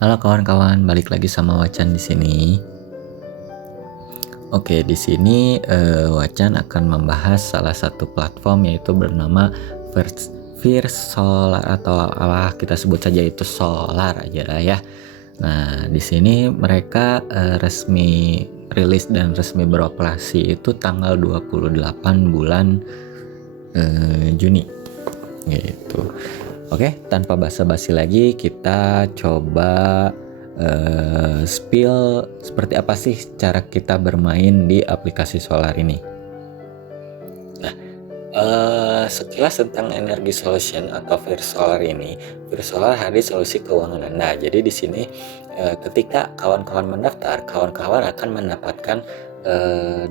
Halo kawan-kawan, balik lagi sama Wacan di sini. Oke, di sini Wacan akan membahas salah satu platform yaitu bernama First Solar atau apa kita sebut saja itu Solar aja lah ya. Nah, di sini mereka resmi rilis dan resmi beroperasi itu tanggal 28 bulan Juni gitu. Oke, tanpa basa-basi lagi kita coba spill seperti apa sih cara kita bermain di aplikasi Solar ini. Nah, sekilas tentang Energy Solution atau First Solar ini. First Solar hadir solusi keuangan Anda. Jadi di sini ketika kawan-kawan mendaftar, kawan-kawan akan mendapatkan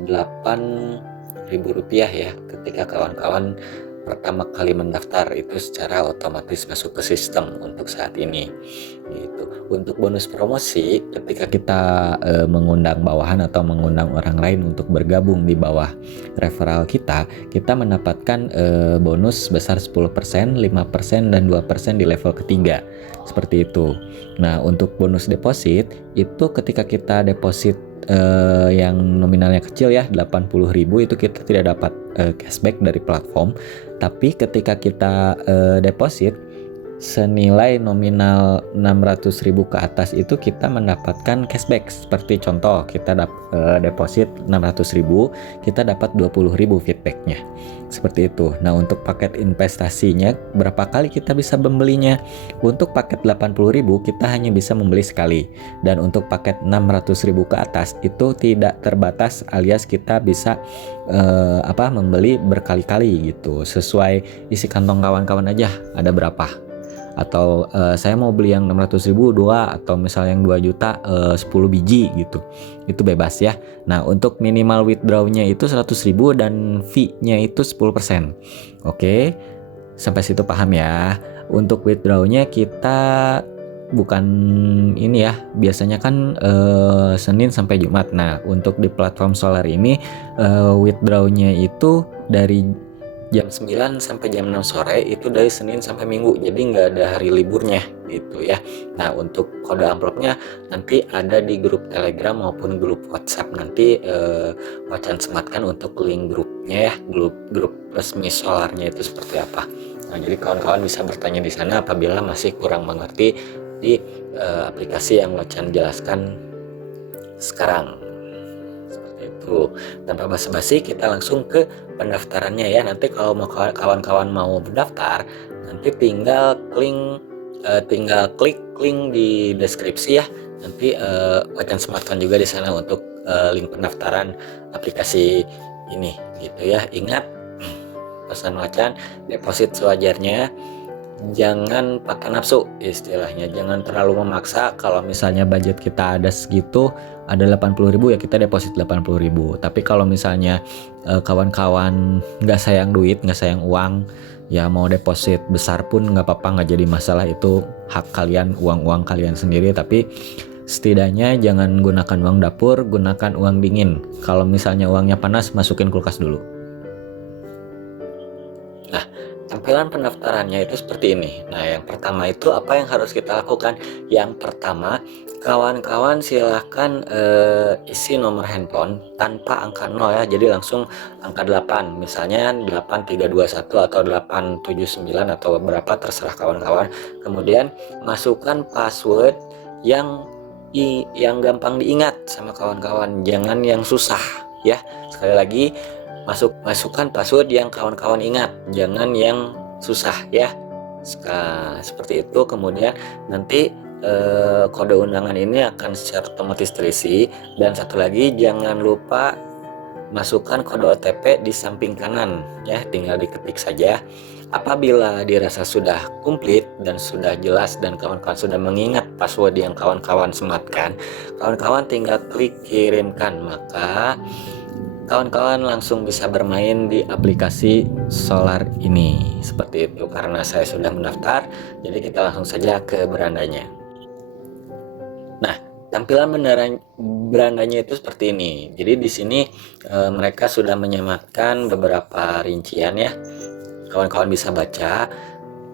Rp8.000 ya ketika kawan-kawan pertama kali mendaftar, itu secara otomatis masuk ke sistem untuk saat ini gitu. Untuk bonus promosi ketika kita mengundang bawahan atau mengundang orang lain untuk bergabung di bawah referral kita mendapatkan bonus sebesar 10%, 5%, dan 2% di level ketiga seperti itu. Nah, untuk bonus deposit itu ketika kita deposit yang nominalnya kecil ya 80.000 itu kita tidak dapat cashback dari platform, tapi ketika kita deposit senilai nominal 600.000 ke atas itu kita mendapatkan cashback. Seperti contoh kita deposit 600.000, kita dapat 20.000 feedbacknya seperti itu. Nah, untuk paket investasinya berapa kali kita bisa membelinya? Untuk paket 80.000 kita hanya bisa membeli sekali, dan untuk paket 600.000 ke atas itu tidak terbatas, alias kita bisa membeli berkali-kali gitu, sesuai isi kantong kawan-kawan aja ada berapa. Atau saya mau beli yang 600.000 2, atau misalnya yang 2 juta 10 biji gitu, itu bebas ya. Nah, untuk minimal withdrawnya itu 100.000 dan fee-nya itu 10%. Oke, sampai situ paham ya. Untuk withdrawnya kita bukan ini ya, biasanya kan Senin sampai Jumat. Nah, untuk di platform Solar ini withdrawnya itu dari jam 9 sampai jam 6 sore, itu dari Senin sampai Minggu, jadi nggak ada hari liburnya gitu ya. Nah, untuk kode amplopnya nanti ada di grup Telegram maupun grup WhatsApp, nanti Wacan sematkan untuk link grupnya ya, grup resmi Solarnya itu seperti apa. Nah, jadi kawan-kawan bisa bertanya di sana apabila masih kurang mengerti di aplikasi yang Wacan jelaskan sekarang. Itu tanpa basa-basi kita langsung ke pendaftarannya ya. Nanti kalau mau kawan-kawan mau mendaftar, nanti tinggal klik link di deskripsi ya. Nanti Wacan sematkan juga di sana untuk link pendaftaran aplikasi ini gitu ya. Ingat pesan Wacan, deposit sewajarnya, jangan pakai nafsu istilahnya, jangan terlalu memaksa. Kalau misalnya budget kita ada segitu, ada 80.000 ya kita deposit 80.000. Tapi kalau misalnya kawan-kawan nggak sayang duit, nggak sayang uang, ya mau deposit besar pun nggak apa-apa, nggak jadi masalah. Itu hak kalian, uang kalian sendiri. Tapi setidaknya jangan gunakan uang dapur, gunakan uang dingin. Kalau misalnya uangnya panas, masukin kulkas dulu. Nah, tampilan pendaftarannya itu seperti ini. Nah, yang pertama itu apa yang harus kita lakukan? Yang pertama, kawan-kawan silahkan isi nomor handphone tanpa angka 0 ya. Jadi langsung angka 8. Misalnya 8321 atau 879 atau berapa, terserah kawan-kawan. Kemudian masukkan password yang gampang diingat sama kawan-kawan. Jangan yang susah ya. Sekali lagi, masukkan password yang kawan-kawan ingat, jangan yang susah ya. Seperti itu. Kemudian nanti kode undangan ini akan secara otomatis terisi. Dan satu lagi, jangan lupa masukkan kode OTP di samping kanan ya, tinggal diketik saja. Apabila dirasa sudah komplit dan sudah jelas dan kawan-kawan sudah mengingat password yang kawan-kawan sematkan, kawan-kawan tinggal klik kirimkan, maka kawan-kawan langsung bisa bermain di aplikasi Solar ini. Seperti itu. Karena saya sudah mendaftar, jadi kita langsung saja ke berandanya. Nah, tampilan berandanya itu seperti ini. Jadi di sini mereka sudah menyematkan beberapa rincian ya. Kawan-kawan bisa baca.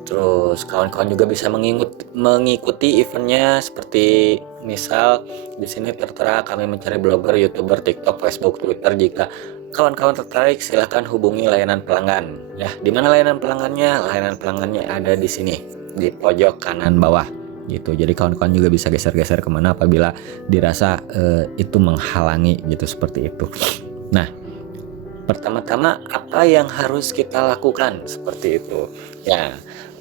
Terus kawan-kawan juga bisa mengikuti eventnya, seperti misal di sini tertera kami mencari blogger, YouTuber, TikTok, Facebook, Twitter. Jika kawan-kawan tertarik, silahkan hubungi layanan pelanggan. Ya, di mana layanan pelanggannya? Layanan pelanggannya ada di sini, di pojok kanan bawah gitu. Jadi kawan-kawan juga bisa geser-geser kemana apabila dirasa itu menghalangi gitu, seperti itu. Nah, pertama-tama apa yang harus kita lakukan seperti itu ya.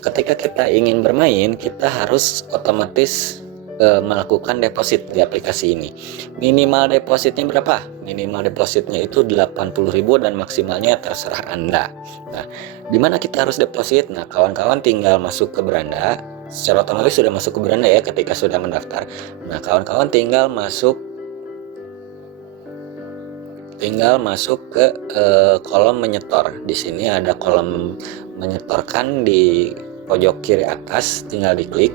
Ketika kita ingin bermain, kita harus otomatis melakukan deposit di aplikasi ini. Minimal depositnya berapa? Minimal depositnya itu 80.000 dan maksimalnya terserah Anda. Nah, di mana kita harus deposit? Nah, kawan-kawan tinggal masuk ke beranda. Secara otomatis sudah masuk ke beranda ya ketika sudah mendaftar. Nah, kawan-kawan tinggal masuk ke kolom menyetor. Di sini ada kolom menyetorkan di pojok kiri atas, tinggal diklik.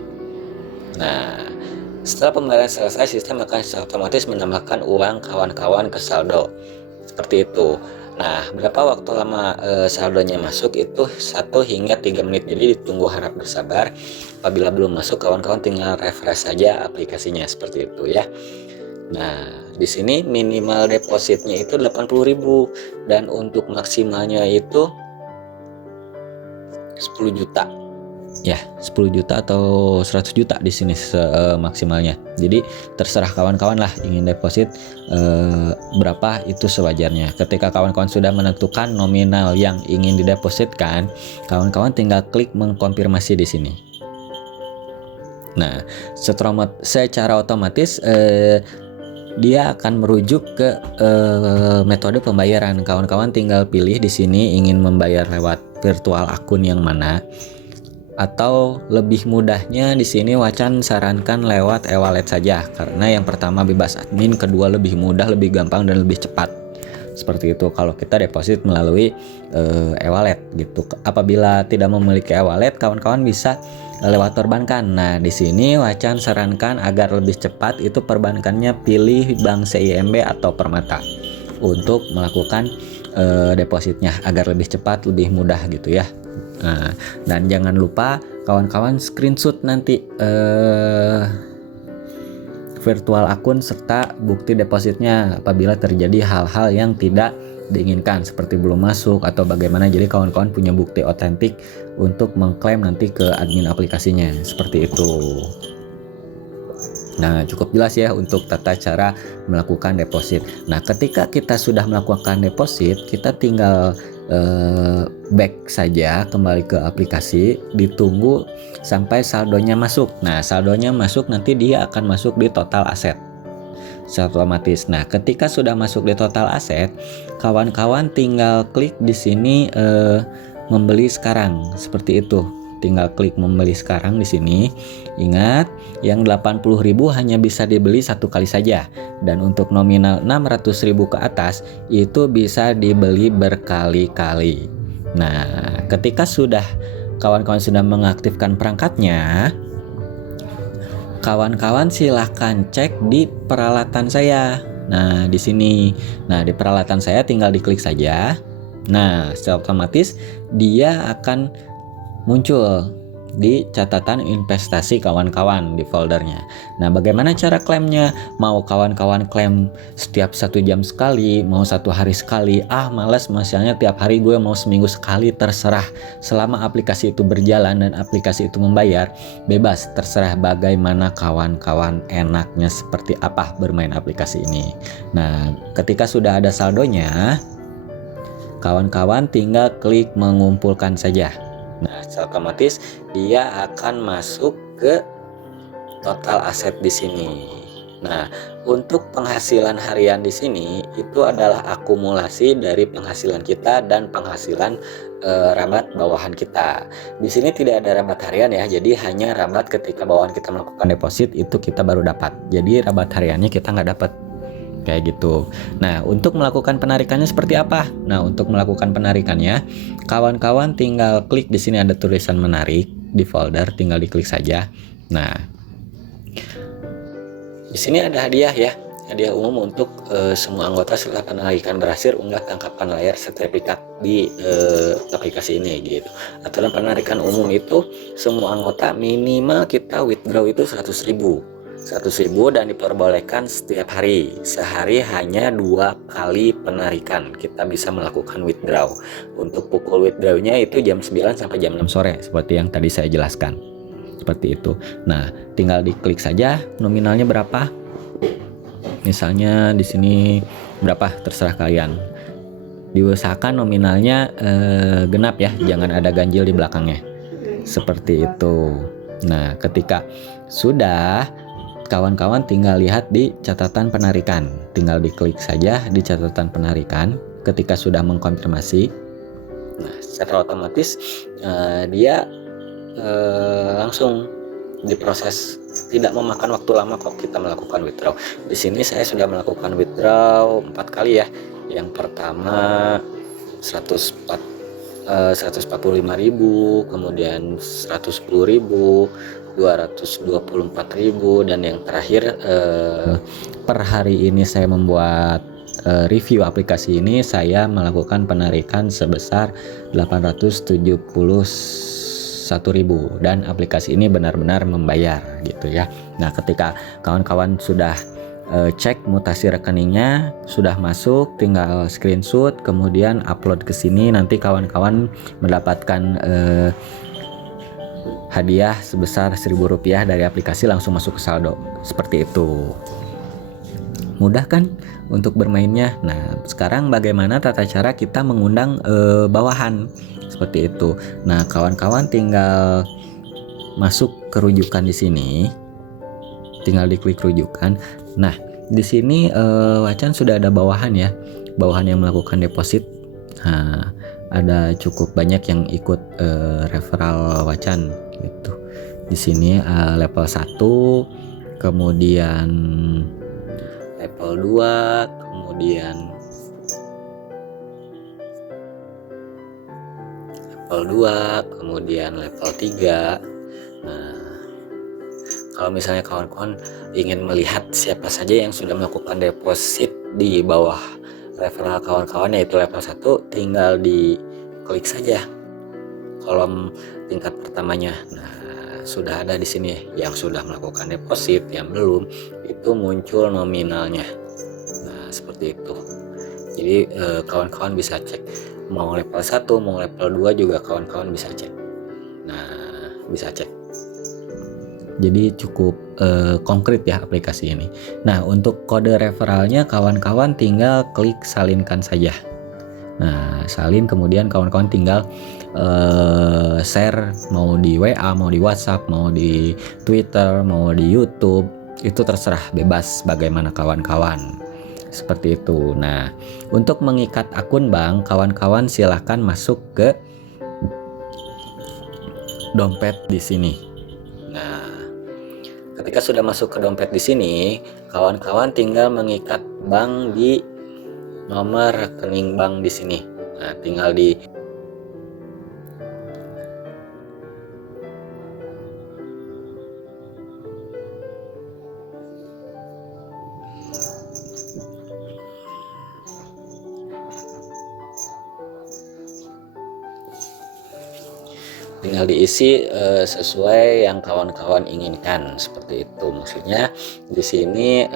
Nah, setelah pembayaran selesai, sistem akan otomatis menambahkan uang kawan-kawan ke saldo seperti itu. Nah, berapa waktu lama saldonya masuk itu 1 hingga 3 menit. Jadi ditunggu, harap bersabar. Apabila belum masuk, kawan-kawan tinggal refresh saja aplikasinya seperti itu ya. Nah, di sini minimal depositnya itu 80.000 dan untuk maksimalnya itu 10 juta. Ya, 10 juta atau 100 juta di sini maksimalnya. Jadi terserah kawan-kawan lah ingin deposit berapa, itu sewajarnya. Ketika kawan-kawan sudah menentukan nominal yang ingin didepositkan, kawan-kawan tinggal klik mengkonfirmasi di sini. Nah, secara otomatis dia akan merujuk ke metode pembayaran. Kawan-kawan tinggal pilih di sini ingin membayar lewat virtual akun yang mana, atau lebih mudahnya di sini Wacan sarankan lewat e-wallet saja, karena yang pertama bebas admin, kedua lebih mudah, lebih gampang dan lebih cepat. Seperti itu kalau kita deposit melalui e-wallet gitu. Apabila tidak memiliki e-wallet, kawan-kawan bisa lewat perbankan. Nah, di sini Wacan sarankan agar lebih cepat itu perbankannya pilih Bank CIMB atau Permata untuk melakukan depositnya agar lebih cepat, lebih mudah gitu ya. Nah, dan jangan lupa kawan-kawan screenshot nanti virtual akun serta bukti depositnya apabila terjadi hal-hal yang tidak diinginkan seperti belum masuk atau bagaimana. Jadi kawan-kawan punya bukti otentik untuk mengklaim nanti ke admin aplikasinya seperti itu. Nah, cukup jelas ya untuk tata cara melakukan deposit. Nah, ketika kita sudah melakukan deposit, kita tinggal back saja kembali ke aplikasi, ditunggu sampai saldonya masuk. Nah, saldonya masuk nanti dia akan masuk di total aset secara otomatis. Nah, ketika sudah masuk di total aset, kawan-kawan tinggal klik di sini membeli sekarang seperti itu. Tinggal klik membeli sekarang di sini. Ingat, yang 80.000 hanya bisa dibeli satu kali saja, dan untuk nominal 600.000 ke atas itu bisa dibeli berkali-kali. Nah, ketika sudah kawan-kawan sudah mengaktifkan perangkatnya, kawan-kawan silahkan cek di peralatan saya. Nah, di sini. Nah, di peralatan saya tinggal diklik saja. Nah, secara otomatis dia akan muncul di catatan investasi kawan-kawan di foldernya. Nah, bagaimana cara klaimnya? Mau kawan-kawan klaim setiap 1 jam sekali, mau 1 hari sekali, males misalnya tiap hari, gue mau seminggu sekali, terserah. Selama aplikasi itu berjalan dan aplikasi itu membayar, bebas, terserah bagaimana kawan-kawan enaknya seperti apa bermain aplikasi ini. Nah, ketika sudah ada saldonya, kawan-kawan tinggal klik mengumpulkan saja. Nah, secara otomatis dia akan masuk ke total aset di sini. Nah, untuk penghasilan harian di sini itu adalah akumulasi dari penghasilan kita dan penghasilan rabat bawahan kita. Di sini tidak ada rabat harian ya, jadi hanya rabat ketika bawahan kita melakukan deposit itu kita baru dapat. Jadi rabat hariannya kita nggak dapat. Kayak gitu. Nah, untuk melakukan penarikannya seperti apa? Nah, untuk melakukan penarikannya, kawan-kawan tinggal klik di sini ada tulisan menarik di folder, tinggal diklik saja. Nah, di sini ada hadiah ya. hadiah umum untuk semua anggota setelah penarikan berhasil, unggah tangkapan layar sertifikat di aplikasi ini gitu. Aturan penarikan umum itu semua anggota minimal kita withdraw itu 100.000 dan diperbolehkan setiap hari. Sehari hanya 2 kali penarikan kita bisa melakukan withdraw. Untuk pukul withdrawnya itu jam 9 sampai jam 6 sore seperti yang tadi saya jelaskan. Seperti itu. Nah, tinggal diklik saja nominalnya berapa. Misalnya di sini berapa, terserah kalian. Diusahakan nominalnya genap ya, jangan ada ganjil di belakangnya. Seperti itu. Nah, ketika sudah, kawan-kawan tinggal lihat di catatan penarikan. Tinggal diklik saja di catatan penarikan. Ketika sudah mengkonfirmasi, nah secara otomatis dia langsung diproses, tidak memakan waktu lama kok kita melakukan withdraw. Di sini saya sudah melakukan withdraw 4 kali ya. Yang pertama 145.000, kemudian 110.000, 224.000, dan yang terakhir per hari ini saya membuat review aplikasi ini, saya melakukan penarikan sebesar 871.000 dan aplikasi ini benar-benar membayar gitu ya. Nah, ketika kawan-kawan sudah cek mutasi rekeningnya sudah masuk, tinggal screenshot kemudian upload ke sini. Nanti kawan-kawan mendapatkan hadiah sebesar Rp1.000 dari aplikasi langsung masuk ke saldo. Seperti itu. Mudah kan untuk bermainnya? Nah, sekarang bagaimana tata cara kita mengundang bawahan? Seperti itu. Nah, kawan-kawan tinggal masuk ke rujukan di sini. Tinggal diklik rujukan. Nah, di sini Wacan sudah ada bawahan ya. Bawahan yang melakukan deposit. Nah, ada cukup banyak yang ikut referral Wacan gitu. Di sini level 1, kemudian level 2, kemudian level 2, kemudian level 3. Nah, kalau misalnya kawan-kawan ingin melihat siapa saja yang sudah melakukan deposit di bawah referral kawan-kawan yaitu level 1, tinggal diklik saja kolom tingkat pertamanya. Nah, sudah ada di sini yang sudah melakukan deposit, yang belum itu muncul nominalnya. Nah, seperti itu. Jadi kawan-kawan bisa cek mau level 1 mau level 2 juga kawan-kawan bisa cek. Nah, bisa cek. Jadi cukup konkret ya aplikasi ini. Nah, untuk kode referralnya kawan-kawan tinggal klik salinkan saja. Nah, salin, kemudian kawan-kawan tinggal share, mau di WA, mau di WhatsApp, mau di Twitter, mau di YouTube, itu terserah, bebas bagaimana kawan-kawan. Seperti itu. Nah, untuk mengikat akun bank, kawan-kawan silahkan masuk ke dompet di sini. Nah, ketika sudah masuk ke dompet di sini, kawan-kawan tinggal mengikat bank di nomor rekening bank di sini. Nah, tinggal diisi sesuai yang kawan-kawan inginkan, seperti itu. Maksudnya di sini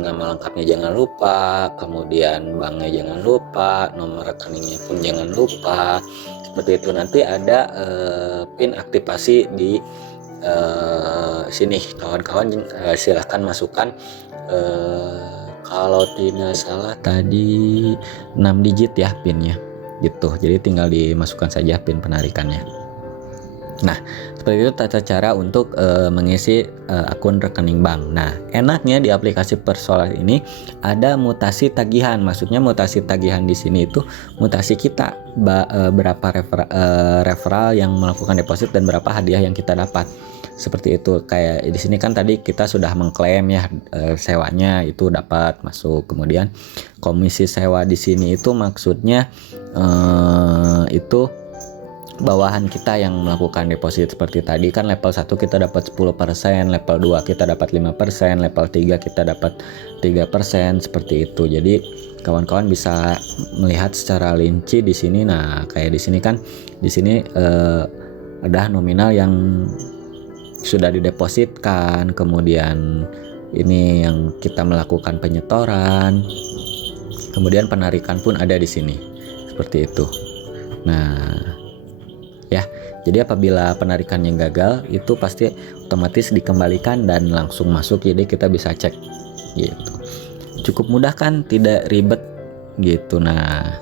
nama lengkapnya jangan lupa, kemudian banknya jangan lupa, nomor rekeningnya pun jangan lupa, seperti itu. Nanti ada PIN aktivasi di sini, kawan-kawan silahkan masukkan kalau tidak salah tadi 6 digit ya PIN-nya gitu. Jadi tinggal dimasukkan saja PIN penarikannya. Nah, seperti itu tata cara untuk mengisi akun rekening bank. Nah, enaknya di aplikasi Persolid ini ada mutasi tagihan. Maksudnya mutasi tagihan di sini itu mutasi kita berapa referral yang melakukan deposit dan berapa hadiah yang kita dapat. Seperti itu. Kayak di sini kan tadi kita sudah mengklaim ya sewanya itu dapat masuk. Kemudian komisi sewa di sini itu maksudnya itu bawahan kita yang melakukan deposit. Seperti tadi kan level 1 kita dapat 10%, level 2 kita dapat 5%, level 3 kita dapat 3%, seperti itu. Jadi kawan-kawan bisa melihat secara rinci di sini. Nah, kayak di sini kan, di sini ada nominal yang sudah didepositkan, kemudian ini yang kita melakukan penyetoran, kemudian penarikan pun ada di sini, seperti itu. Nah, ya, jadi apabila penarikannya gagal, itu pasti otomatis dikembalikan dan langsung masuk. Jadi kita bisa cek gitu. Cukup mudah kan, tidak ribet gitu. Nah,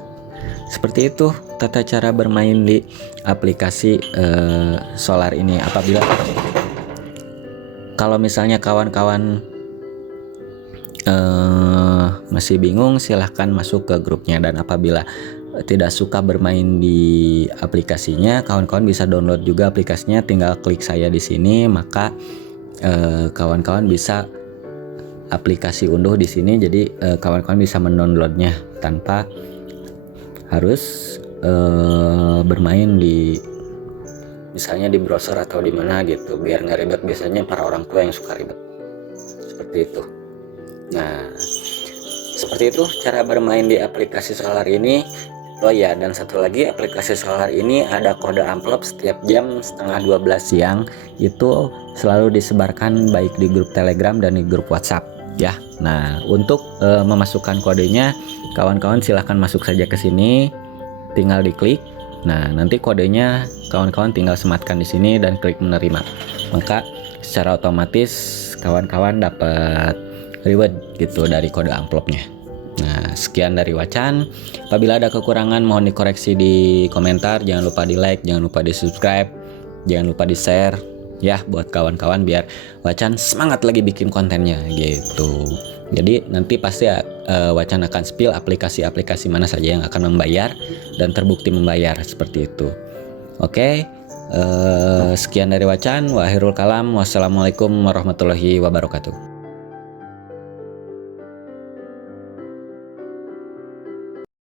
seperti itu tata cara bermain di aplikasi Solar ini. Apabila kalau misalnya kawan-kawan masih bingung, silahkan masuk ke grupnya. Dan apabila tidak suka bermain di aplikasinya, kawan-kawan bisa download juga aplikasinya. Tinggal klik saya di sini, maka kawan-kawan bisa aplikasi unduh di sini. Jadi kawan-kawan bisa mendownloadnya tanpa harus bermain di misalnya di browser atau di mana gitu, biar nggak ribet. Biasanya para orang tua yang suka ribet, seperti itu. Nah, seperti itu cara bermain di aplikasi Solar ini. Oh ya, dan satu lagi, aplikasi Solar ini ada kode amplop setiap jam setengah 12 siang. Itu selalu disebarkan baik di grup Telegram dan di grup WhatsApp ya. Nah, untuk memasukkan kodenya, kawan-kawan silahkan masuk saja ke sini, tinggal diklik. Nah, nanti kodenya kawan-kawan tinggal sematkan di sini dan klik menerima. Maka secara otomatis kawan-kawan dapat reward gitu dari kode amplopnya. Nah, sekian dari Wacan. Apabila ada kekurangan mohon dikoreksi di komentar. Jangan lupa di like, jangan lupa di subscribe, jangan lupa di share ya, buat kawan-kawan biar Wacan semangat lagi bikin kontennya gitu. Jadi nanti pasti Wacan akan spill aplikasi-aplikasi mana saja yang akan membayar dan terbukti membayar, seperti itu. Oke, sekian dari Wacan. Wahirul kalam. Wassalamualaikum warahmatullahi wabarakatuh.